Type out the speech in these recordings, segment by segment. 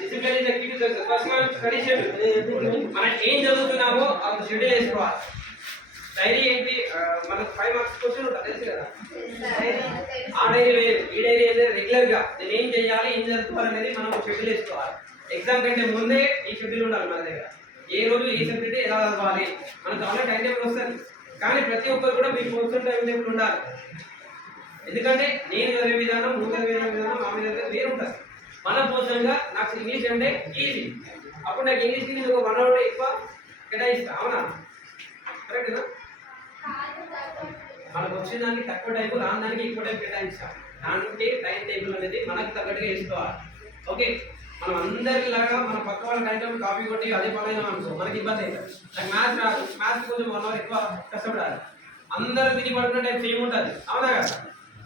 Discipline is the key to success. First మనం study schedule, మనం ఏం చదువుతున్నామో ఆ షెడ్యూల్ వేసుకోవాలి. డైరీ ఏంటి, మనకు 5 మార్క్స్ క్వశ్చన్ ఉంటుంది తెలుసు కదా. ఆ డైరీ వేరు, ఈ డైరీ అయితే రెగ్యులర్ గా నేను ఏం చేయాలి, ఏం చదువుకోవాలి అనేది మనం షెడ్యూల్ వేసుకోవాలి. ఎగ్జామ్ కంటే ముందే ఈ షెడ్యూల్ ఉండాలి మన దగ్గర. ఏ రోజు ఏ సబ్జెక్ట్ ఎలా చదవాలి మనకు చాలా టైం టేబుల్ వస్తుంది. కానీ ప్రతి ఒక్కరు కూడా మీకు వచ్చిన టైం టేబుల్ ఉండాలి. ఎందుకంటే నేను చదివే విధానం, నువ్వు చదివే విధానం, మా మీద వేరు ఉంటుంది. మన పోషణగా నాకు ఇంగ్లీష్ అంటే ఈజీ, అప్పుడు నాకు ఇంగ్లీష్కి నేను ఒక 1 అవర్ ఎక్కువ కేటాయిస్తా. అవునా, కరెక్ట్నా? మనకు వచ్చిన దానికి తక్కువ టైం, రాని దానికి ఎక్కువ టైం కేటాయిస్తాం. దానికి టైం టేబుల్ అనేది మనకు తగ్గట్టుగా వేసుకోవాలి. ఓకే, మనం అందరిలాగా మన పక్క వాళ్ళ టైం టేబుల్ కాపీ కొట్టి అదే పని అనుకో మనకి ఇబ్బంది అవుతుంది. నాకు మ్యాథ్స్ రాదు, మ్యాథ్స్ కొంచెం 1 అవర్ ఎక్కువ కష్టపడాలి. అందరూ తిని పడుకున్న టైం సేమ్ ఉంటుంది, అవునా కదా?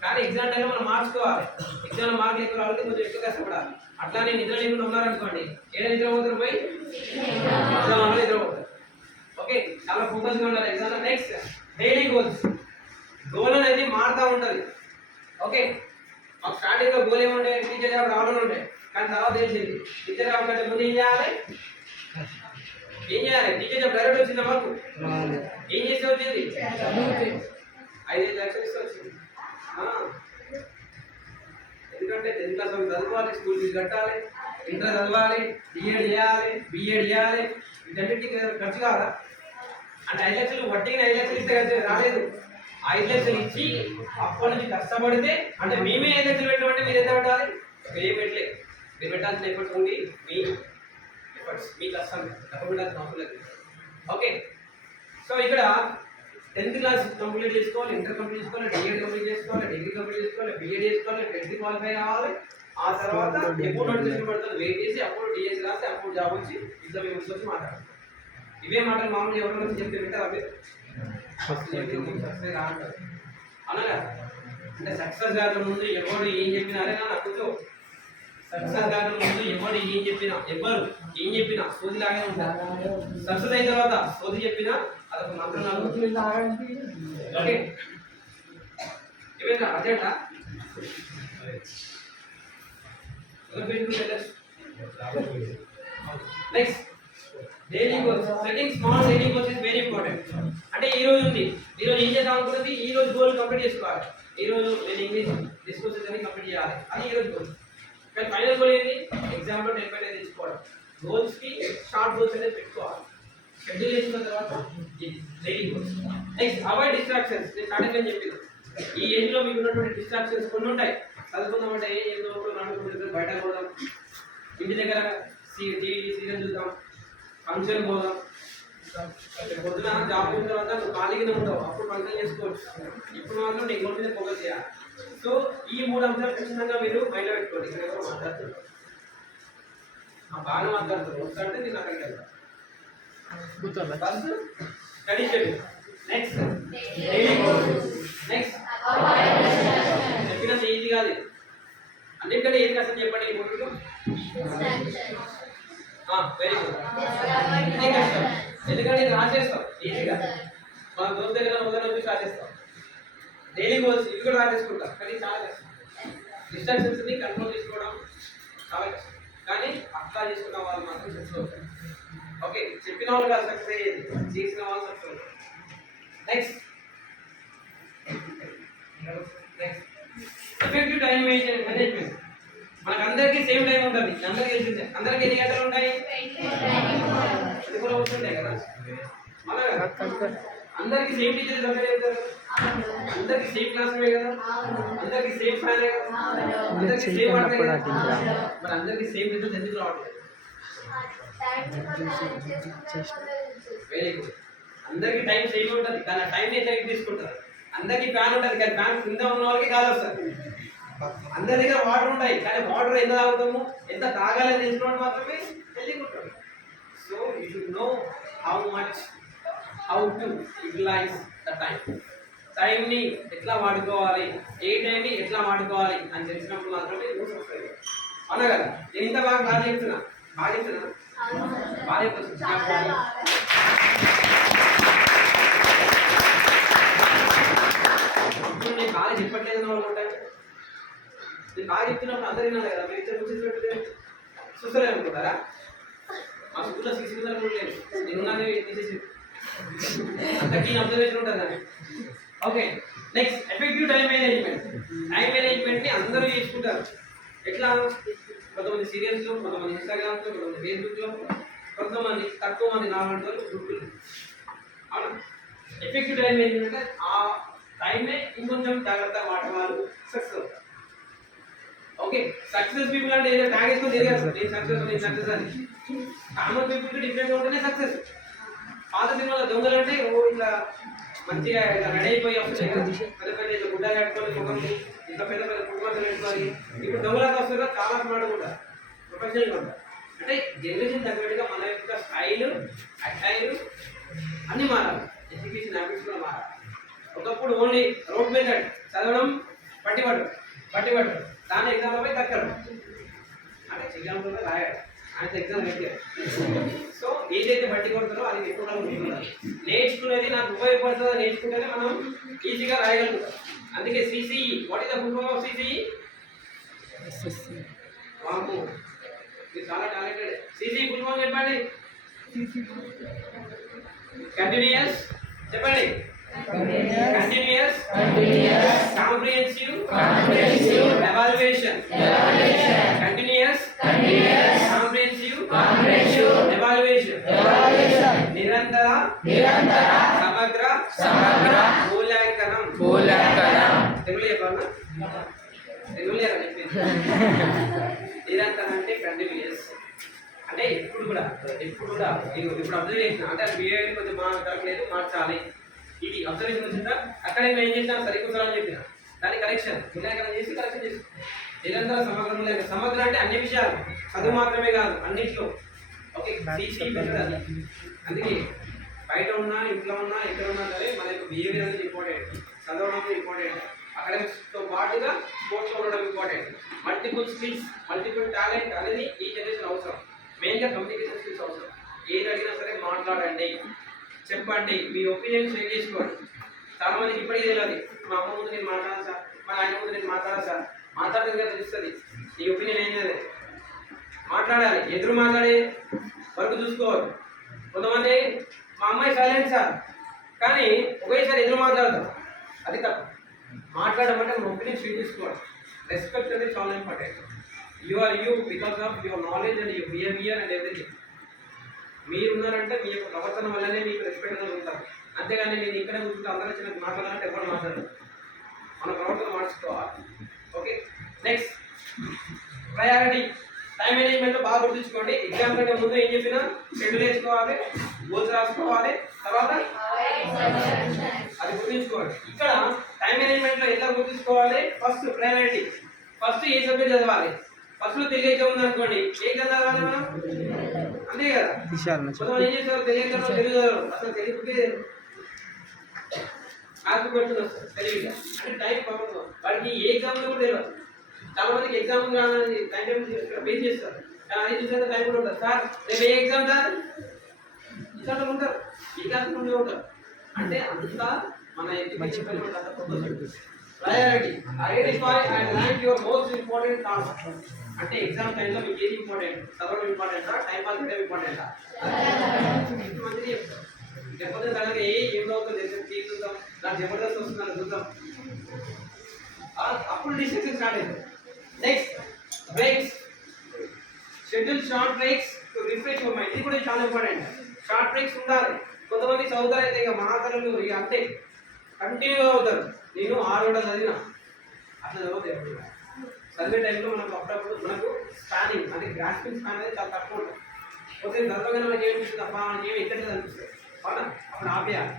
కానీ ఎగ్జామ్ టైంలో మనం మార్చుకోవాలి. ఎగ్జామ్లో మార్కులు ఎక్కువ రావాలి, కొంచెం ఎక్కువ కష్టపడాలి. అట్లానే నిద్ర లేకుండా ఉన్నారనుకోండి, ఏదో నిద్రపోతారు పోయి ఎగ్జామ్ నిద్రపోతారు. ఓకే, చాలా ఫోకస్గా ఉండాలి ఎగ్జామ్లో. Next daily goals. గోల్ అనేది మారుతూ ఉంటుంది. ఓకే, మాకు స్టార్టింగ్లో గోల్ ఏముంటాయి, టీచర్ జాబ్ రావాలని ఉంటాయి. కానీ తర్వాత తెలిసింది టీచర్ జాబ్ కంటే ముందు ఏం చేయాలి, టీచర్ జాబ్ డైరెక్ట్ వచ్చిందా మాకు? ఏం చేస్తే వచ్చింది? 5 లక్షలు ఇస్తే వచ్చింది. ఎందుకంటే 10th క్లాస్ వరకు చదవాలి, స్కూల్ ఫీజు కట్టాలి, ఇంటర్ చదవాలి, డిఎడ్ చేయాలి, బిఎడ్ చేయాలి. వీటన్నిటికీ ఖర్చు కాదా? అంటే 5 లక్షలు వడ్డీకి 5 లక్షలు ఇస్తే ఖర్చు రాలేదు. 5 లక్షలు ఇచ్చి అప్పటి నుంచి కష్టపడితే, అంటే మేమే 5 లక్షలు పెట్టమంటే మీరు ఎంత పెట్టాలి? ఏం పెట్టలేదు. మీరు పెట్టాల్సిన ఎఫర్ట్స్ ఉంది, మీ ఎఫర్ట్స్, మీ కష్టం, తప్ప పెట్టాల్సిన అవసరం లేదు. ఓకే, సో ఇక్కడ 10th క్లాస్ కంప్లీట్ చేసుకోవాలి, ఇంటర్ కంప్లీట్ చేసుకోవాలి, డిఎడ్ కంప్లీట్ చేసుకోవాలి, డిగ్రీ కంప్లీట్ చేసుకోవాలి, బిఎడ్ చేసుకోవాలి, డిగ్రీ క్వాలిఫై కావాలి. ఆ తర్వాత ఎప్పుడు నోటిఫికేషన్ పడుతుంది వెయిట్ చేసి, అప్పుడు డిఎస్ రాసి, అప్పుడు జాబ్ వచ్చి ఎగ్జామ్ వచ్చి మాట్లాడాలి. ఇవే మాటలు మామూలు ఎవరైనా వచ్చి చెప్తే వింటారు. అవే అనగా అంటే సక్సెస్ కాక ముందు ఎవరు ఏం చెప్పినారే నాకు సక్సెస్ కాక ముందు ఎవరు ఏం చెప్పినా, ఎవరు ఏం చెప్పినా సోది లాగే ఉంటారు. సక్సెస్ అయిన తర్వాత సోది చెప్పినా అదొక మంత్రం. ఓకే, ఏమైనా agenda next daily goals. Setting small daily goals is very important. అంటే ఈ రోజు ఉంది, ఈ రోజు ఏం చేద్దాం అనుకున్నది ఈ రోజు గోల్ కంప్లీట్ చేసుకోవాలి. ఈ రోజు నేను ఇంగ్లీష్ డిస్కోర్సెస్ అని కంప్లీట్ చేయాలి, అది ఈ రోజు గోల్. కానీ ఫైనల్ గోల్ ఏంటి? ఎగ్జామ్లో 10 పైన తెచ్చుకోవడం. గోల్స్కి షార్ట్ గోల్స్ అనేది పెట్టుకోవాలి. షెడ్యూల్ చేసుకున్న తర్వాత daily goals. Next avoid distractions. నేను స్టార్టింగ్ అని చెప్పిన ఈ ఏజ్లో మీకు ఉన్నటువంటి డిస్ట్రాక్షన్స్ కొన్ని ఉంటాయి. చదువుకుందామంటే ఏదో ఒకటి నడుపుకుంటుంది, బయట పోదాం, ఇంటి దగ్గర సీరియల్ చూద్దాం, ఫంక్షన్ పోదాం. పొద్దున జాబ్ అయిన తర్వాత నువ్వు ఖాళీగానే ఉంటావు, అప్పుడు ఫంక్షన్ చేసుకోవచ్చు. ఇప్పుడు మాత్రం నీ గోల్ మీద ఫోకస్ చేయాలి. సో ఈ 3 అంశాలు ఖచ్చితంగా మీరు మైండ్లో పెట్టుకోండి. ఇక్కడ ఎవరో మాట్లాడుతున్నారు, బాగా మాట్లాడుతున్నారు, వస్తుంటే నేను అక్కడికి వెళ్తాను. First study schedule, next daily goals, next చెప్పిన ఈజీ కాదు. అన్నింటికంటే ఏది కష్టం చెప్పండి ఈ 3లో? వెరీ గుడ్, కష్టం. ఎందుకంటే ఇది రాసేస్తాం ఈజీగా, మన దోస్తు దగ్గర మొదలు వచ్చి రాసేస్తాం. డైలీ గోల్స్ ఇవి కూడా రాసేసుకుంటాం, కానీ చాలా కష్టం. డిస్ట్రాక్షన్స్ని కంట్రోల్ చేసుకోవడం చాలా కష్టం. కానీ అప్లై చేసుకున్న వాళ్ళు మాత్రం సక్సెస్ అవుతారు. ఓకే, చెప్పిన వాళ్ళు కాదు సక్సెస్ అయ్యేది, చేసిన వాళ్ళు సక్సెస్ అవుతారు. Next effective time management. మనకు అందరికీ సేమ్ టైం ఉంటుంది, అందరికీ తెలిసిందే. అందరికీ ఎన్ని గంటలు ఉంటాయి? 24 అవర్స్ ఉంటాయి కదా. మన అందరికీ సేమ్ టీచర్స్ ఉంటారు, అందరికీ సేమ్ క్లాస్ కదా, అందరికీ సేమ్ ఫ్యాన్ కదా, అందరికీ సేమ్ ఆట కదా. మరి అందరికీ సేమ్ రిజల్ట్స్ ఎందుకు రావట్లేదు? Very good. అందరికీ టైం సేమ్ ఉంటుంది, కానీ ఆ టైంని ఎట్లా తీసుకుంటారు? అందరికీ ఫ్యాన్ ఉంటుంది, కానీ ఫ్యాన్ కింద ఉన్న వాళ్ళకి కాదు వస్తారు. అందరి దగ్గర వాటర్ ఉంటాయి, కానీ వాటర్ ఎంత తాగుతాము, ఎంత తాగాలని తెలుసుకోవడం మాత్రమే హెల్తీగా ఉంటుంది. So you should know how to utilize the time. టైంని ఎట్లా వాడుకోవాలి, ఏ టైంని ఎట్లా వాడుకోవాలి అని తెలిసినప్పుడు మాత్రమే యూస్ వస్తాయి. అవునా కదా? నేను ఇంత బాగా చెప్తున్నా, బాగా చెప్తున్నా. ఇప్పుడు నేను బాగా చెప్పట్లేదు వాళ్ళు ఉంటాయి. నేను బాగా చెప్తున్నప్పుడు అందరూ వినాలి కదా, మీరు ఇద్దరు కూర్చొని చూస్తలే అనుకుంటారా? మా స్కూల్లో 6 కూడా లేదు, నేను తీసేసి అంత కీన్ అబ్జర్వేషన్ ఉంటుంది. Okay, next effective time management. Time management ని అందరూ చేసుకుంటారు. ఎట్లా? కొంతమంది సీరియల్స్లో, కొంతమంది ఇన్స్టాగ్రామ్లో, కొంతమంది ఫేస్బుక్లో, కొంతమంది తక్కువ మంది నాలుగు గ్రూపులు. అవునా? ఎఫెక్టివ్ టైం మేనేజ్మెంట్ అంటే ఆ టైంనే ఇంకొంచెం జాగ్రత్తగా వాడే వాళ్ళు సక్సెస్ అవుతారు. ఓకే, సక్సెస్ పీపుల్ అంటే ఏదో ట్యాగ్ వేసుకొని తిరిగారు, నేను సక్సెస్ అని. కామన్ పీపుల్కి డిఫరెంట్గా ఉంటేనే సక్సెస్. పాత సినిమాలో దొంగలు అంటే ఇట్లా మంచిగా ఇట్లా రెడీ అయిపోయి వస్తున్నాయి కదా, పెద్ద పెద్ద ఇట్లా గుడ్డ కట్టుకొని ముఖం ఇట్లా పెద్ద పెద్ద కుటుంబాలు పెట్టుకొని. ఇప్పుడు దొంగలకు వస్తుందా చాలా స్మార్ట్ ఉంటారు, ప్రొఫెషనల్గా ఉంటారు. అంటే జనరేషన్ తగ్గట్టుగా మన యొక్క స్టైల్, అటైర్ అన్నీ మారాలి. ఎడ్యుకేషన్ హ్యాబిట్స్ కూడా మారాలి. ఒకప్పుడు ఓన్లీ రోడ్ మెథడ్ చదవడం, పట్టిపట్టు దాని ఎగ్జామ్లపై దక్కడం, అంటే ఎగ్జామ్లో రాయడం, అంటే ఎగ్జామ్ పెట్టారు. సో ఏదైతే బట్టి కొడతారో అది ఎక్కువగా ఉంటుంది. నేర్చుకునేది నాకు ఉపయోగపడుతుందో నేర్చుకుంటేనే మనం ఈజీగా రాయగలుగుతాం. అందుకే CCE, what is the full form of CCE? వాము, మీరు చాలా టాలెంటెడ్. సిసిఈ ఫుల్ ఫామ్ చెప్పండి. కంటిన్యూయస్ చెప్పండి. Continuous comprehensive evaluation. Continuous comprehensive evaluation. నిరంతర సమగ్ర మూల్యాంకనం. తెలుగులో చెప్పాలన్నా? తెలుగులో చెప్పింది. నిరంతరం అంటే కంటిన్యూయస్ అంటే ఇప్పుడు కూడా ఇప్పుడు అబ్జర్వ్ చేసిన అంటే అది బిహేవియర్ కొంచెం కరెక్ట్ మార్చాలి. ఇది అబ్జర్వేషన్ వచ్చిందా? అక్కడ నేను ఏం చేసినా సరికొసరాని చెప్పిన దాని కరెక్షన్ మూల్యాంకనం చేసి కరెక్షన్ చేసి నిరంతర సమగ్ర మూల్యాంకనం. సమగ్ర అంటే అన్ని విషయాలు, చదువు మాత్రమే కాదు, అన్నింటిలో. ఓకే, సిసి అది. అందుకే బయట ఉన్నా, ఇంట్లో ఉన్నా, ఎక్కడ ఉన్నా సరే మన యొక్క బిహేవియర్ అనేది ఇంపార్టెంట్, చదవడం ఇంపార్టెంట్, అకాడమిక్స్తో పాటుగా స్పోర్ట్స్లో ఉండడం important. Multiple skills, multiple talent అనేది ఈ జనరేషన్ అవసరం. మెయిన్గా కమ్యూనికేషన్ స్కిల్స్ అవసరం. ఏది అడిగినా సరే మాట్లాడండి, చెప్పండి, మీ ఒపీనియన్ షేర్ చేసుకోండి. చాలా మందికి ఇప్పటికీ తెలియదు. మా అమ్మ ముందు నేను మాట్లాడాలి సార్, మా ఆయన ముందు నేను మాట్లాడాలి సార్. మాట్లాడితే కదా తెలుస్తుంది నీ ఒపీనియన్ ఏంటది. మాట్లాడాలి, ఎదురు మాట్లాడే వరకు చూసుకోవాలి. కొంతమంది మా అమ్మాయి సైలెంట్ సార్ కానీ ఒకేసారి ఎదురు మాట్లాడతాం, అది తప్పు. మాట్లాడమంటే మన ఒపీనియన్ షేర్ చేసుకోవాలి. రెస్పెక్ట్ అనేది చాలా important. You are you because of your knowledge and your behaviour and everything. మీరు ఉన్నారంటే మీ యొక్క ప్రవర్తన వల్లనే మీకు రెస్పెక్ట్ అనేది ఉంటారు. అంతేగాని నేను ఇక్కడే కూర్చుంటే అందరూ చిన్న మాట్లాడాలంటే ఎవరు మాట్లాడరు. మన ప్రవర్తన మార్చుకోవాలి. Okay, next priority. టైం మేనేజ్మెంట్లో బాగా గుర్తుంచుకోండి. ఎగ్జామ్ కంటే ముందు ఏం చెప్పినా షెడ్యూల్ వేసుకోవాలి, గోల్స్ రాసుకోవాలి, తర్వాత అది గుర్తుంచుకోవాలి. ఇక్కడ టైం మేనేజ్మెంట్లో ఎలా గుర్తుంచుకోవాలి? First priority. ఫస్ట్ ఏ సబ్జెక్ట్ చదవాలి? ఫస్ట్లో తెలుగు ఎగ్జామ్ ఉంది అనుకోండి, ఏ ఎగ్జామ్ చదవాలి మనం? అంతే కదా. కొంతమంది ఏం చేస్తారు, తెలుగు ఎగ్జామ్లో తెలుగు చదవరు, అసలు తెలుగుకే ఆకుపెట్టుకుని వస్తారు తెలుగుగా. అంటే టైం పవర్ వాడికి ఏ ఎగ్జామ్లో కూడా తెలియదు. చాలా మందికి ఎగ్జామ్ కావాలని టైం టేబుల్ పే చేస్తారు, కానీ అది చూసే టైం కూడా ఉంటుంది. సార్ రేపు ఏ ఎగ్జామ్ సార్ ఇట్లా ఉంటారు, ఈ క్లాస్ నుండి ఉంటారు. అంటే అంతా మన priority. Identify and rank your most important task. అంటే ఎగ్జామ్ టైంలో మీకు ఏది ఇంపార్టెంట్? చదవడం ఇంపార్టెంటా, టైం పాస్ చేయడం ఇంపార్టెంటా? మంచిగా చెప్తారు. జబర్దస్త్ అలాగే ఏం అవుతుంది చూద్దాం, నాకు జబర్దస్త్ వస్తుందని చూద్దాం, అప్పుడు డిస్కషన్ స్టార్ట్ అవుతుంది. Next breaks. Schedule short breaks to refresh your mind. ఇది కూడా చాలా ఇంపార్టెంట్. షార్ట్ బ్రేక్స్ ఉండాలి. కొంతమంది చదువుతారు అయితే ఇక మహాతరులు ఇక అంతే కంటిన్యూగా అవుతారు. నేను 6 గంటలు చదివినా అట్లా చదువుతాయి. చదివే టైంలో మనకు అప్పుడప్పుడు మనకు స్పానింగ్ అంటే గ్రాస్పింగ్ స్పాన్ అనేది చాలా తక్కువ ఉంటుంది. పోతే చదవగానే మనకి ఏమిస్తుంది, అబ్బా ఏమి ఎక్కడలేదు అనిపిస్తుంది. అవునా? అప్పుడు ఆపేయాలి.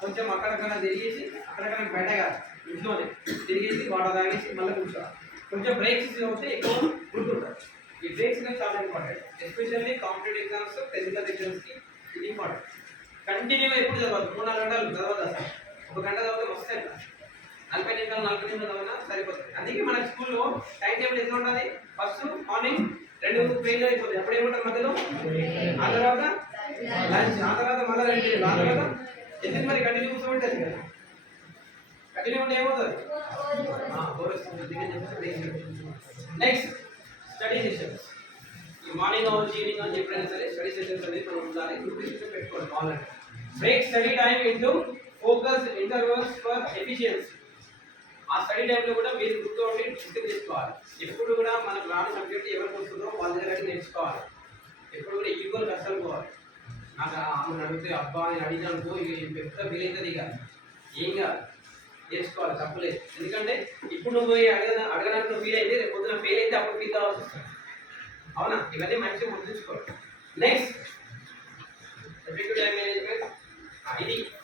కొంచెం అక్కడక్కడ తిరిగేసి, అక్కడక్కడ బయట కాదు ఇంట్లోనే తిరిగేసి వాటర్ తాగేసి మళ్ళీ కూర్చోవాలి. కొంచెం బ్రేక్స్ అవుతే ఎక్కువ గుర్తుంటారు. ఈ బ్రేక్స్ అనేది చాలా important, especially competitive exams, technical ఎగ్జామ్స్కి ఇది ఇంపార్టెంట్. కంటిన్యూగా ఎప్పుడు చదవాలి? 3-4 గంటలు చదవద్దు సార్. 1 గంట చదివితే వస్తాయి, 40 నిమిషాలు చదివినా సరిపోతుంది. అందుకే మన స్కూల్లో టైం టేబుల్ ఎట్లా ఉంటుంది? ఫస్ట్ మార్నింగ్ 2 పేజీలు అయిపోతుంది. అప్పుడు ఏముంటుంది మధ్యలో? ఆ తర్వాత లంచ్, ఆ తర్వాత మళ్ళీ 2 పేజీలు, ఆ తర్వాత ఎందుకు మరి కంటిన్యూ కూర్చోబెట్టేది కదా. కంటిన్యూ ఉంటే ఏమవుతుంది? Next study sessions. ఈ మార్నింగ్ అవ్వచ్చు ఈవినింగ్ అవ్వచ్చు ఎప్పుడైనా సరే స్టడీ సెషన్స్ అనేది మనం ఉండాలి. గ్రూప్ డిస్కషన్ పెట్టుకోవాలి కావాలంటే. Break study time into focus intervals for efficiency. ఆ స్టడీ టైంలో కూడా మీరు గుర్తుండి డిస్కస్ చేసుకోవాలి. ఎప్పుడు కూడా మనకు రాని సబ్జెక్ట్ ఎవరికి వస్తుందో వాళ్ళ దగ్గర నేర్చుకోవాలి. ఎప్పుడు కూడా ఈక్వల్ కష్టాలు పోవాలి. నాకు ఆమెను అడిగితే అబ్బా నేను అడిగినానుకో ఇక పెద్ద ఫీల్ అవుతుంది. ఇక ఏం కాదు, నేర్చుకోవాలి, తప్పులేదు. ఎందుకంటే ఇప్పుడు నువ్వు అడగడానికి ఫీల్ అయితే రేపు పొద్దున ఫెయిల్ అయితే అప్పుడు ఫీల్ కావాల్సి వస్తుంది. అవునా? ఇవన్నీ మంచిగా గుర్తుంచుకోవాలి. Next effective time management.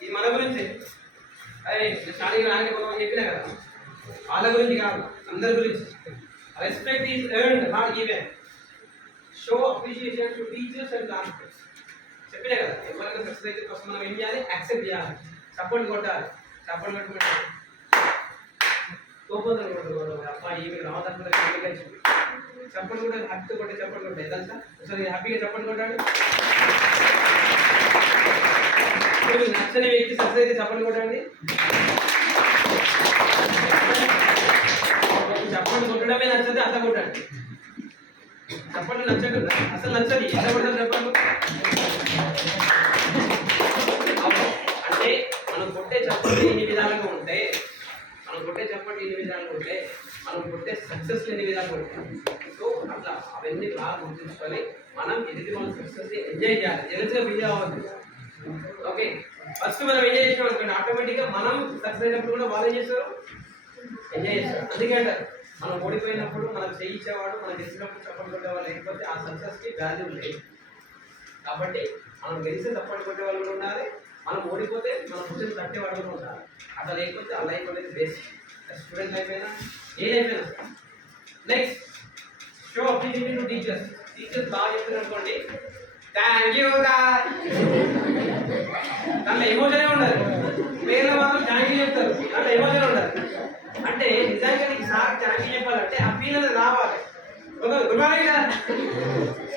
ఇది మన గురించి. అదే స్టార్టింగ్ రాని కొంతమంది చెప్పినా కదా, వాళ్ళ గురించి కాదు, అందరి గురించి. Respect is earned not given. Show appreciation to teachers and classmates. చెప్పినా కదా, ఎవరైనా సక్సెస్ అయితే ఫస్ట్ మనం ఏం చేయాలి? యాక్సెప్ట్ చేయాలి, సపోర్ట్ కొట్టాలి. సపోర్ట్ కొట్టుకుంటే కోపంతో కొట్టుకోవడం అబ్బాయి ఏమి రావద్దు సపోర్ట్ కూడా హ్యాపీతో కొట్టే సపోర్ట్ కొట్టాయి తెలుసా? ఒకసారి హ్యాపీగా సపోర్ట్ కొట్టాడు. నచ్చని వ్యక్తి సక్సెస్ అయితే సపోర్ట్ కొట్టండి. సపోర్ట్ కొట్టడమే నచ్చదు, అట్లా కొట్టండి. సపోర్ట్ నచ్చదు, అసలు నచ్చది, ఎంత కొట్టాలి చెప్పండి. అంటే మనం కొట్టే చప్పట్లు ఎన్ని విధాలుగా ఉంటే, మనం కొట్టే మనం కొట్టే సక్సెస్ ఎన్ని విధాలుగా ఉంటాయి. సో అట్లా అవన్నీ బాగా గుర్తుంచుకొని మనం ఎదుటి మన సక్సెస్ ఎంజాయ్ చేయాలి, జెలస్గా ఫీల్ అవ్వద్దు. ఓకే, ఫస్ట్ మనం ఎంజాయ్ చేసాం అనుకోండి, ఆటోమేటిక్గా మనం సక్సెస్ అయినప్పుడు కూడా వాళ్ళు ఏం చేస్తారు? ఎంజాయ్ చేస్తారు. అందుకంటే మనం ఓడిపోయినప్పుడు మనకు చేయించేవాడు, మనం గెలిచినప్పుడు సపోర్ట్ కొట్టేవాళ్ళు లేకపోతే ఆ సక్సెస్కి వాల్యూ లేదు. కాబట్టి మనం గెలిస్తే సపోర్ట్ కొట్టే వాళ్ళు కూడా ఉండాలి, మనం ఓడిపోతే మనం కూర్చొని తట్టేవాడు కూడా ఉండాలి. అట్లా లేకపోతే ఆ లైఫ్ అనేది బేసిక్. స్టూడెంట్ లైఫ్ అయినా ఏ లైఫ్ అయినా. Next show appreciation to teachers. Teachers బాగా చెప్తున్నారు అనుకోండి, థ్యాంక్ యూ గాడ్. దాంట్లో ఎమోషనే ఉండదు. పేర్లు మాత్రం థ్యాంక్ యూ చెప్తారు, దాంట్లో ఎమోషన్ ఉండదు. అంటే నిజంగా నీకు సార్ థ్యాంక్ యూ చెప్పాలంటే ఆ ఫీల్ అనేది రావాలి. గుడ్ మార్నింగ్ కదా,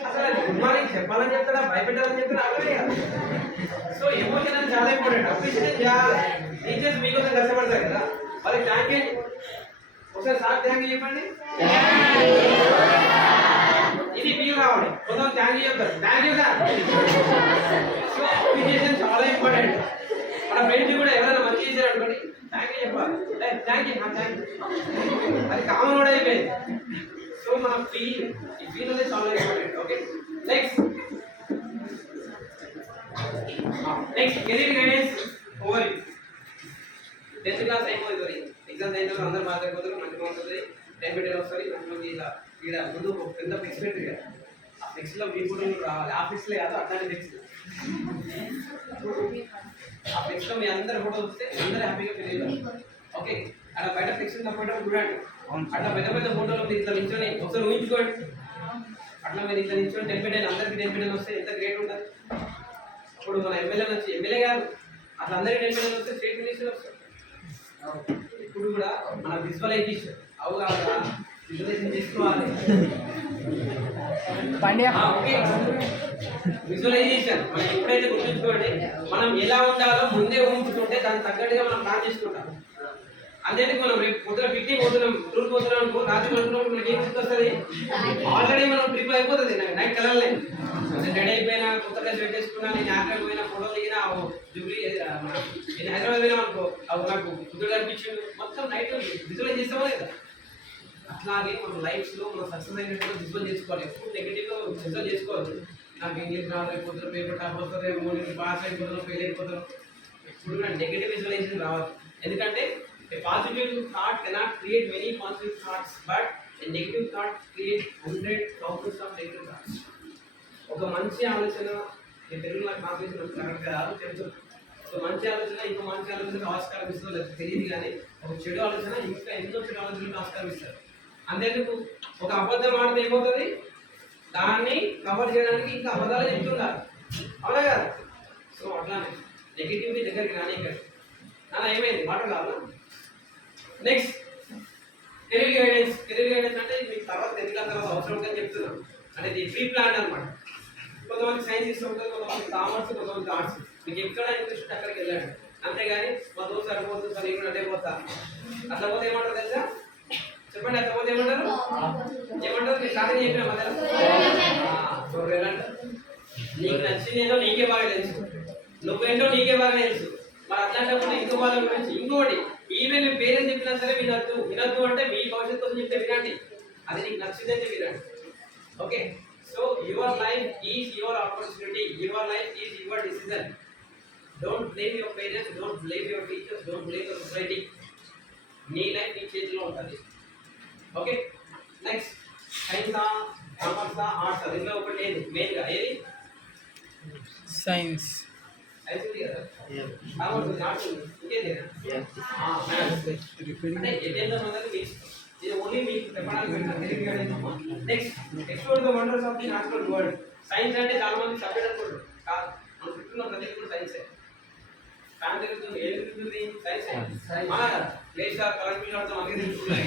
అసలు గుడ్ మార్నింగ్ చెప్పాలని చెప్తారా, భయపెట్టాలని చెప్తారా? అర్థమే కాదు. సో ఎమోషన్ అనేది చాలా ఇంపార్టెంట్. అప్రిషియేషన్ చేయాలి. టీచర్స్ మీకోసం కష్టపడతారు కదా, వాళ్ళకి థ్యాంక్ యూ. ఒకసారి సార్ థ్యాంక్ యూ చెప్పండి. ఇది ఫీల్ రావాలి. కొంచెం థ్యాంక్ యూ చెప్తారు, thank you sir. So appreciation చాలా ఇంపార్టెంట్. మన ఫ్రెండ్స్ కూడా ఎవరైనా మంచి చేశారు అనుకోండి, థ్యాంక్ యూ చెప్పాలి. Thank you, thank you. అది కామన్ కూడా అయిపోయింది. సో మన ఫీల్, ఈ ఫీల్ అనేది చాలా important. Okay, next career guidance over. 10th class అయిపోతుంది, ఎగ్జామ్స్ అయిన అందరూ మాట్లాడిపోతారు, మంచి మార్క్స్ వస్తుంది, 10 పెట్టెలు వస్తుంది. మంచి ఇలా ఇక్కడ ముందు పెద్ద ఫిక్స్ పెట్టారు కదా, ఆ ఫిక్స్లో మీ కూడా రావాలి. ఆ ఫిక్స్లే కాదు, అట్లాంటి ఫిక్స్. ఆ ఫిక్స్లో మీ అందరు ఫోటో వస్తే అందరూ హ్యాపీగా ఫీల్ అవుతారు. ఓకే, అలా బయట ఫిక్స్ ఫోటో చూడండి. అట్లా పెద్ద పెద్ద ఫోటోలు ఇట్లా నిల్చొని ఒకసారి ఊహించుకోండి. అట్లా మీరు ఇట్లా నిల్చొని 10 పెట్టెలు, అందరికీ 10 పెట్టెలు వస్తే ఎంత గ్రేట్ ఉంటుంది. ఇప్పుడు మన ఎమ్మెల్యే వచ్చి, ఎమ్మెల్యే గారు అట్లా అందరికీ 10 పెట్టెలు వస్తే స్టేట్ మినిస్టర్ వస్తారు. ఇప్పుడు కూడా మన విజువలైజేషన్ అవగాహన విజువలైజేషన్ చేసుకోవాలి. విజువలైజేషన్ మనం ఎప్పుడైతే గుర్తుంచుకోండి, మనం ఎలా ఉండాలో ముందే ఊహించుకుంటే దానికి తగ్గట్టుగా మనం ప్లాన్ చేసుకుంటాం. అంతేందుకు మనం రేపు పొద్దున పిక్నిక్ పోతున్నాం, టూర్ పోతున్నాం అనుకో, రాత్రి అనుకున్నాం మనకి ఏం గుర్తొస్తుంది? ఆల్రెడీ మనం ట్రిప్ అయిపోతుంది. నైట్ కలర్లే రెడీ అయిపోయినా, కొత్త డ్రెస్ పెట్టేసుకున్నా, నేను యాత్రకు పోయినా, ఫోటోలు దిగినా, జూబ్లీ నేను హైదరాబాద్ పోయినా అనుకో, అవి నాకు బుద్ధుడు అనిపించింది. మొత్తం నైట్ విజువలైజ్ చేస్తామో లేదా? అట్లాగే మన లైఫ్లో మనం సక్సెస్ అయినట్టు విజువల్ చేసుకోవాలి. ఎప్పుడు నెగిటివ్గా విజువల్ చేసుకోవాలి. నాకు ఇంగ్లీష్ రాలేకపోతారు, పేపర్ టాప్ వస్తుంది, నేను పాస్ అయిపోతాను, ఫెయిల్ అయిపోతాను. ఎప్పుడు కూడా నెగిటివ్ విజువలైజేషన్ రావాలి. ఎందుకంటే a positive thought cannot create many positive thoughts, but a negative thought creates 100,000 of negative thoughts. ఒక మంచి ఆలోచన, ఈ తెలుగులో కాంపిటీషన్ కరెక్ట్గా రాదు తెలుసు. ఒక మంచి ఆలోచన ఇంకో మంచి ఆలోచనకు ఆస్కారం ఇస్తుందో లేదు తెలియదు, కానీ ఒక చెడు ఆలోచన ఇంకా ఎన్నో చెడు ఆలోచనలకు ఆస్కారం ఇస్తారు. అంతేందుకు ఒక అబద్ధం ఆడితే ఏమవుతుంది? దాన్ని కవర్ చేయడానికి ఇంకా అబద్ధాలు చెప్తున్నారు, అవునా కదా? సో అట్లానే నెగిటివ్ని దగ్గరికి రాని ఇక్కడ అలా ఏమైంది మాట కావాలా? Next career guidance. Career guidance అంటే మీకు తర్వాత 10th క్లాస్ తర్వాత అవసరం అని చెప్తున్నాను. అంటే ఇది ప్రీ ప్లాన్ అనమాట. కొంతమంది సైన్స్ ఇష్టం ఉంటుంది, కొంతమంది కామర్స్, కొంతమంది ఆర్ట్స్. మీకు ఎక్కడ ఇంట్రెస్ట్ అక్కడికి వెళ్ళండి. అంతేగాని మా దోస్తు అడిపోతుంది సార్ నేను అంటే పోతా, అట్లా పోతే ఏమంటారు తెలుసా? చెప్పండి, అట్లా పోతే ఏమంటారు? ఏమంటారు? మీరు స్టార్టింగ్ చెప్పిన మధ్యలో మెడిసిన్ ఏంటో నీకే బాగా తెలుసు, నువ్వేంటో నీకే బాగా తెలుసు. మరి అట్లాంటప్పుడు ఇంకో వాళ్ళ గురించి ఇంకోటి ఈవెన్ మీ పేరెంట్స్ చెప్పినా సరే వినొద్దు. వినొద్దు అంటే మీ భవిష్యత్తు కోసం చెప్తే వినండి, అది నీకు నచ్చిందంటే వినండి. Okay, so your life is your opportunity, your life is your decision. Don't blame your parents, don't blame your teachers, don't blame your society. నీ లైఫ్ నీ చేతిలో ఉంటుంది. ఓకే, నెక్స్ట్ సైన్సా, కామర్సా, ఆర్ట్సా? దీనిలో ఒకటి లేదు మెయిన్గా, ఏది? సైన్స్. సైన్స్ ఉంది కదా, కామర్స్ ఆర్ట్స్ ఇంకేది? మ్యాథ్స్. అంటే ఎన్నెన్నో మంది మీకు ఇది ఓన్లీ మీకు చెప్పడానికి పెట్టాను. Next the wonders of the natural world. Science అంటే చాలా మంది సబ్జెక్ట్ అనుకుంటారు, కాదు. మన చుట్టూ ఉన్న ప్రతి కూడా సైన్సే. ఫ్యాన్ తిరుగుతుంది, ఏది తిరుగుతుంది? సైన్సే. లేచార్ కలెక్షన్ ఆడతాం, అన్నీ తిరుగుతున్నాయి.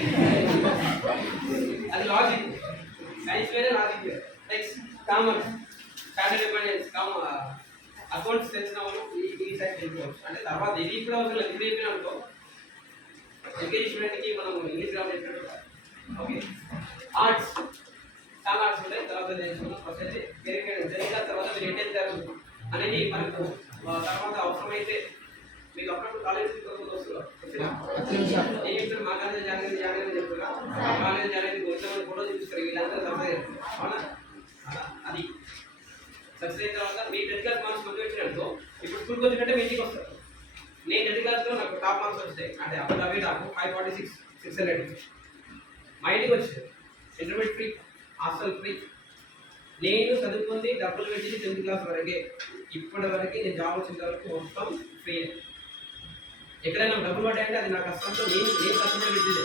అది లాజిక్. సైన్స్ వేరే, లాజిక్ వేరే. Next commerce, standard dependence, accounts తెలిసిన వాళ్ళు ఈ సైడ్ తెలుసుకోవచ్చు. అంటే తర్వాత ఇది ఇప్పుడు అవసరం లేదు, ఇప్పుడు చెప్పిన అనుకో ఎల్కేజీ స్టూడెంట్కి మనం ఇంగ్లీష్ గ్రామర్ చెప్పినట్టు. ఓకే, ఆర్ట్స్, చాలా ఆర్ట్స్ ఉంటాయి. తర్వాత నేర్చుకున్నాం. ఫస్ట్ అయితే జరిగిన తర్వాత మీరు ఏం చేస్తారు అనేది మనకు తర్వాత అవసరమైతే మీకు అప్పుడప్పుడు కాలేజ్ వస్తున్నారు. ఏం చెప్తారు? మా కాలేజ్ జాయిన్ చెప్తున్నా, మా కాలేజ్ జాయిన్ కొంతమంది ఫోటో చూపిస్తారు, వీళ్ళందరూ సక్సెస్. అవునా? అది సక్సెస్ అయిన తర్వాత మీ 10th క్లాస్ మార్క్స్ కొంచెం వచ్చినట్టు ఇప్పుడు స్కూల్కి వచ్చినట్టే మీ ఇంటికి వస్తారు. నేను 10th క్లాస్లో నాకు టాప్ మార్క్స్ వచ్చాయి, అంటే అప్పుడు అవే టాప్ 546, 600. మా ఇంటికి వచ్చాయి. Intermediate free, hostel free. నేను చదువుకుంది డబ్బులు పెట్టింది 10th క్లాస్ వరకే. ఇప్పటి వరకు నేను జాబ్ వచ్చిన వరకు మొత్తం ఫ్రీ. ఎక్కడైనా డబ్బులు పడ్డాయంటే అది నా కష్టంతో నేను కష్టపడి పెట్టిందే.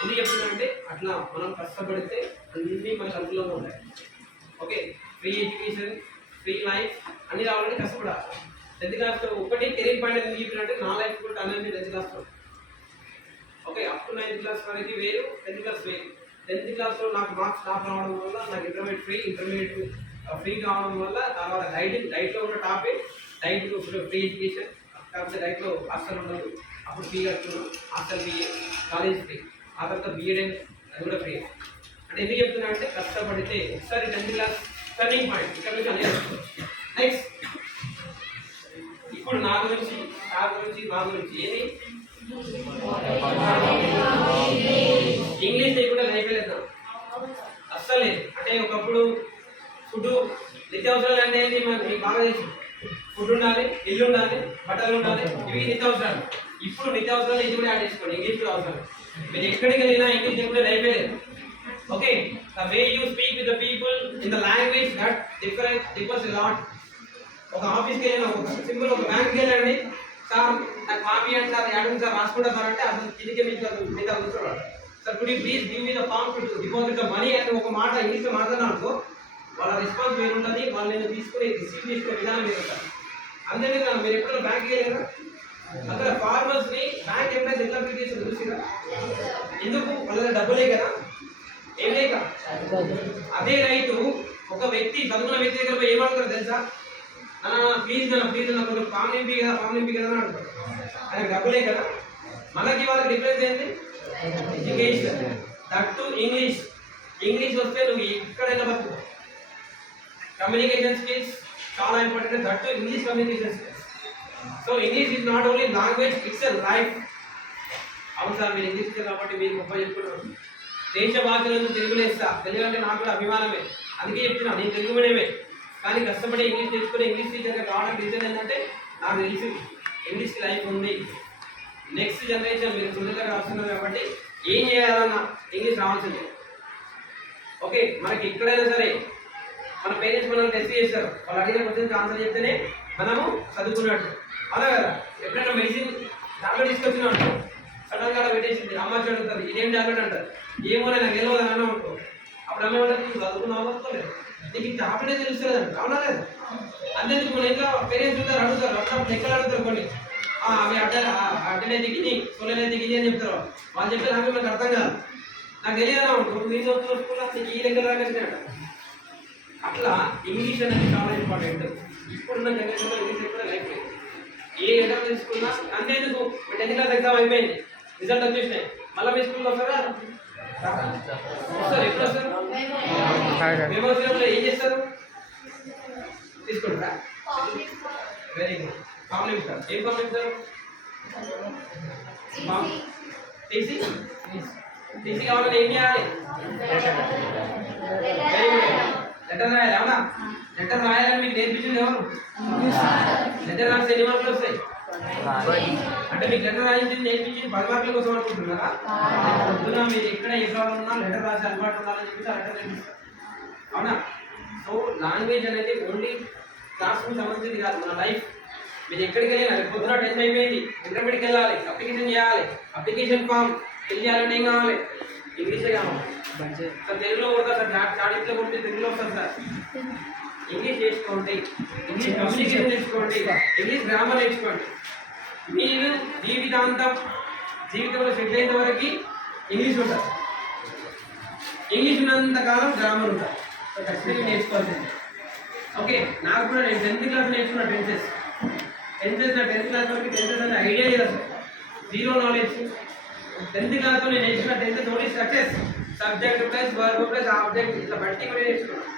ఎందుకు చెప్తున్నా అంటే అట్లా మనం కష్టపడితే అన్నీ మనకు అనుకూలంగా ఉంటాయి. Okay, free education, free life అన్ని రావాలని కష్టపడాలి. 10th క్లాస్లో ఒకటి కెరీర్ పాయింట్ ఎందుకు చెప్పినట్టే నా లైఫ్ కూడా టర్న్ 10th క్లాస్లో. Okay, up to 9th class వరకు వేరు, 10th క్లాస్ వేరు. 10th క్లాస్లో నాకు మార్క్స్ టాప్ రావడం వల్ల నాకు ఇంటర్మీడియట్ ఫ్రీ కావడం వల్ల తర్వాత డైట్లో ఉన్న టాపే డైట్ ఫ్రీ ఎడ్యుకేషన్. కాకపోతే డైట్లో హాస్టల్ ఉండదు, అప్పుడు ఫ్రీ కట్టుకున్నాం. హాస్టల్ ఫ్రీ, కాలేజ్ ఫ్రీ, ఆ తర్వాత బిఎడ్ అది కూడా ఫ్రీ. అంటే ఎందుకు చెప్తున్నా అంటే కష్టపడితే ఒకసారి 10th క్లాస్ టర్నింగ్ పాయింట్ ఇక్కడ నుంచి అనేది. నెక్స్ట్ ఇప్పుడు నా గురించి మా గురించి ఏది? ఇంగ్లీష్ లేకుండా లైఫ్ లేదు, అస్సలు లేదు. అంటే ఒకప్పుడు ఫుడ్ నిత్యావసరాలు అనేది మనకి బాగా తెలుసు. ఫుడ్ ఉండాలి, ఇల్లు ఉండాలి, బట్టలు ఉండాలి, ఇవి నిత్యావసరాలు. ఇప్పుడు నిత్యావసరాలు ఇది కూడా యాడ్ చేసుకోండి, ఇంగ్లీష్ కూడా అవసరం. మీరు ఎక్కడికి వెళ్ళినా ఇంగ్లీష్ లేకుండా లైఫ్ లేదు. Okay, the way you speak with the people in the language that differs a lot. ఒక ఆఫీస్కి వెళ్ళిన ఒక సింపుల్ ఒక బ్యాంక్కి వెళ్ళండి, సార్ నాకు copy and sir add sir రాసుకుంటా సార్ అంటే అసలు తిరిగి మీకు కూర్చోవాలి. Sir could you please give me the form to deposit the money అని ఒక మాట ఇంగ్లీష్లో మాట్లాడినానుకో వాళ్ళ రెస్పాన్స్ వేరు ఉంటుంది, వాళ్ళు నేను తీసుకుని రిసీవ్ చేసుకునే విధానం వేరు ఉంటుంది. అందరినీ మీరు ఎప్పుడైనా బ్యాంక్కి వెళ్ళారా? అక్కడ ఫార్మర్స్ని బ్యాంక్ ఎంప్లాయీస్ ఎట్లా అప్లై చేసి చూసిరా? ఎందుకు? వాళ్ళ దగ్గర డబ్బులే కదా, ఏం లేక. అదే రైతు ఒక వ్యక్తి చదువుకున్న వ్యక్తి దగ్గర పోయి ఏమంటారు తెలుసా? ప్లీజ్ కొంచెం ఫామ్ నింపి కదా అని అడుగుతారు. ఆయనకు డబ్బులే కదా. మనకి వాళ్ళకి డిఫరెన్స్ ఏంటి? ఎడ్యుకేషన్, దట్ టు ఇంగ్లీష్ వస్తే నువ్వు ఎక్కడైనా బతుకు. కమ్యూనికేషన్ స్కిల్స్ చాలా important, that to English communication skills. So English is not only language, it's a life. అవును సార్, మీరు ఇంగ్లీష్ కాబట్టి మీరు గొప్ప చెప్పుకుంటారు. దేశ భాషలను తెలుగులేస్తా, తెలుగు అంటే నాకు కూడా అభిమానమే, అందుకే చెప్తున్నా నేను తెలుగు మీడియమే. కానీ కష్టపడి ఇంగ్లీష్ తెచ్చుకుని ఇంగ్లీష్ టీచర్గా కావడానికి రీజన్ ఏంటంటే నాకు తెలిసి ఇంగ్లీష్కి లైఫ్ ఉంది. నెక్స్ట్ జనరేషన్ మీరు తొందరగా వస్తున్నారు కాబట్టి ఏం చేయాలన్నా ఇంగ్లీష్ రావాల్సిందే. ఓకే, మనకి ఎక్కడైనా సరే మన పేరెంట్స్ మనల్ని టెస్ట్ చేస్తారు, వాళ్ళు అడిగిన క్వశ్చన్కి ఆన్సర్ చెప్తేనే మనము చదువుకున్నట్టు. అలా కదా, ఎప్పుడైనా మెడిసిన్ టాబ్లెట్ తీసుకొచ్చినట్టు సడన్గా పెట్టేసింది, అమ్మ అడుగుతుంది ఇదేం టాబ్లెట్ అంటారు. ఏమో నాకు తెలియదు అని అన్నాం అనుకో, అప్పుడు అమ్మ ఉంటుంది నువ్వు చదువుకున్నావు అనుకోలేదు, నీకు ఈ టాబ్లెట్ తెలుస్తుంది అంట. అవునా లేదు? అంతేందుకు మన ఇంట్లో పేరెంట్స్ ఉంటారు, అడుగుతారు, అప్పుడు లెక్కలు అడుగుతారు కొన్ని. అవి అడ్డలే దిగింది, సొల్లలే దిగింది అని చెప్తారు. వాళ్ళు చెప్పేది నాకు మనకు అర్థం కాదు, నాకు తెలియదు అనుకో, నీ చదువుకున్నా నీకు ఈ లెక్కలు రాకేసినాడు. అట్లా ఇంగ్లీష్ అనేది చాలా ఇంపార్టెంట్. ఇప్పుడున్న జనరేషన్లో ఇంగ్లీష్ ఎక్కడ లైఫ్ లేదు. ఏ ఎగ్జామ్ తీసుకున్నా అంతేందుకు 10th క్లాస్ ఎగ్జామ్ అయిపోయింది, రిజల్ట్ వచ్చేసినాయి, మళ్ళీ మీ స్కూల్లో వస్తారా? సార్ ఎప్పుడు వస్తారు? మేము వచ్చినప్పుడు ఏం చేస్తారు? తీసుకుంటారా? Very good. ఫామ్ నింపుతారు. ఏం ఫామ్ నింపుతారు? టీసీ. టీసీ కావాలని ఏం చేయాలి? Very good. లెటర్ రాయాలి. అవునా? లెటర్ రాయాలని మీకు నేర్పించింది ఎవరు? లెటర్ రాస్తే ఎన్ని మార్కులు వస్తాయి? అంటే మీకు లెటర్ రాయించింది నేర్పించింది 10 మార్కుల కోసం అనుకుంటున్నారా? పొద్దున మీరు ఎక్కడ ఏ ప్రాబ్లం ఉన్నా లెటర్ రాసి అలవాటు ఉండాలని చెప్పి ఆ లెటర్ నేర్పిస్తారు. అవునా? సో లాంగ్వేజ్ అనేది ఓన్లీ క్లాస్ రూమ్ సంబంధించింది కాదు, మన లైఫ్. మీరు ఎక్కడికి వెళ్ళినా పొద్దున 10th అయిపోయింది, ఇంటర్మీడియట్కి వెళ్ళాలి, అప్లికేషన్ చేయాలి, అప్లికేషన్ ఫామ్ ఫిల్ చేయాలంటే ఏం కావాలి? ఇంగ్లీషే కావాలి. సార్ తెలుగులో పోతా సార్, చాటింగ్లో కొట్టి తెలుగులో వస్తుంది సార్. ఇంగ్లీష్ నేర్చుకోండి, ఇంగ్లీష్ కమ్యూనికేషన్ నేర్చుకోండి, ఇంగ్లీష్ గ్రామర్ నేర్చుకోండి. మీరు జీవితంలో సెటిల్ అయిన వరకు ఇంగ్లీష్ ఉంటుంది. ఇంగ్లీష్ ఉన్నంత కాలం గ్రామర్ ఉంటుంది. ఖచ్చితంగా నేర్చుకోవాల్సింది. ఓకే, నాకు కూడా నేను 10th క్లాస్ నేర్చుకున్న టెన్సెస్ నా 10th క్లాస్ వరకు టెన్సెస్ అంటే ఐడియా లేదు అసలు, జీరో నాలెడ్జ్. 10th క్లాస్లో నేను నేర్చుకున్న tenses only success, subject plus verb plus object ఇట్లా బట్టి కూడా నేర్చుకున్నాను.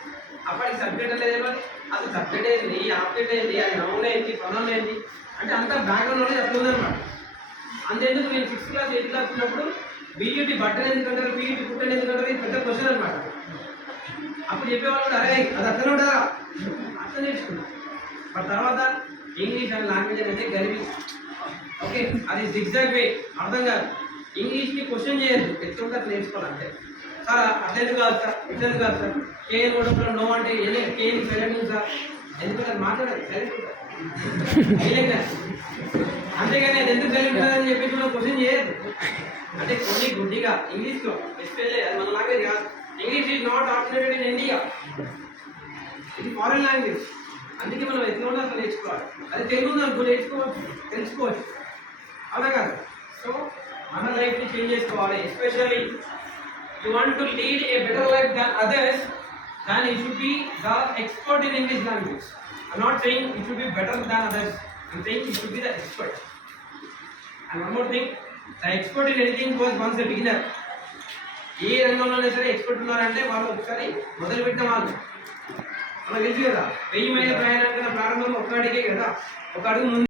అప్పటికి సబ్జెక్ట్ అనేది ఏమని, అసలు సబ్జెక్ట్ ఏంది, ఆబ్జెక్ట్ ఏంది, అది నౌన్ ఏంది, ప్రొనౌన్ ఏంది అంటే అంత బ్యాక్గ్రౌండ్ నాలెడ్జ్ అట్లా ఉందన్నమాట. అంతేందుకు నేను 6th క్లాస్ 8th క్లాస్ ఉన్నప్పుడు బీఈటీ బట్టలు ఎందుకంటారు, బీఈటీ పుట్టని ఎందుకంటారు, ఇది పెద్ద క్వశ్చన్ అనమాట. అప్పుడు చెప్పేవాళ్ళు కూడా అరే అది అట్లనే ఉంటుందా, అట్లా నేర్చుకున్నాను. బట్ తర్వాత ఇంగ్లీష్ అండ్ లాంగ్వేజ్ అనేది గరిబి. ఓకే, అది జిగ్జాగ్ వే, అర్థం కాదు. ఇంగ్లీష్ని క్వశ్చన్ చేయొద్దు, ఎట్లుంటే అట్లా నేర్చుకోవాలంటే. సార్ అట్లెందుకు కాదు సార్, ఇట్లెందుకు కాదు సార్, కేఎన్ కూడా నో అంటే కేఎన్ సైలెంట్ ఉంది సార్, ఎందుకంటే మాట్లాడాలి సైలెంట్ ఉంటుంది అంతేగాని అది ఎందుకు సైలెంట్ ఉంటుందని చెప్పేసి మనం క్వశ్చన్ చేయొద్దు. అంటే కొన్ని గుడ్డిగా ఇంగ్లీష్లో ఎస్పెషల్లీ అది మన లాంగ్వేజ్ కాదు. English is not operated in India, ఇది ఫారెన్ లాంగ్వేజ్. అందుకే మనం ఎట్లా ఉందో అసలు నేర్చుకోవాలి. అది తెలుగు అనుకో నేర్చుకోవచ్చు, తెలుసుకోవచ్చు, అవునా కాదు? సో మన లైఫ్ని చేంజ్ చేసుకోవాలి. Especially you want to lead a better life than others, than you should be the expert in English language. I'm not saying you should be better than others, I'm saying you should be the expert. And one more thing, the expert in anything was once a beginner. ఏ రంగంలోనే సరే expert ఉన్నారంటే వాళ్ళు ఒకసారి మొదలుపెట్టిన వాళ్ళు. మనకు తెలుసు కదా, 1000 మైళ్ళ ప్రయాణానికి ప్రారంభం ఒక్క అడిగే కదా, ఒక అడుగు ముందు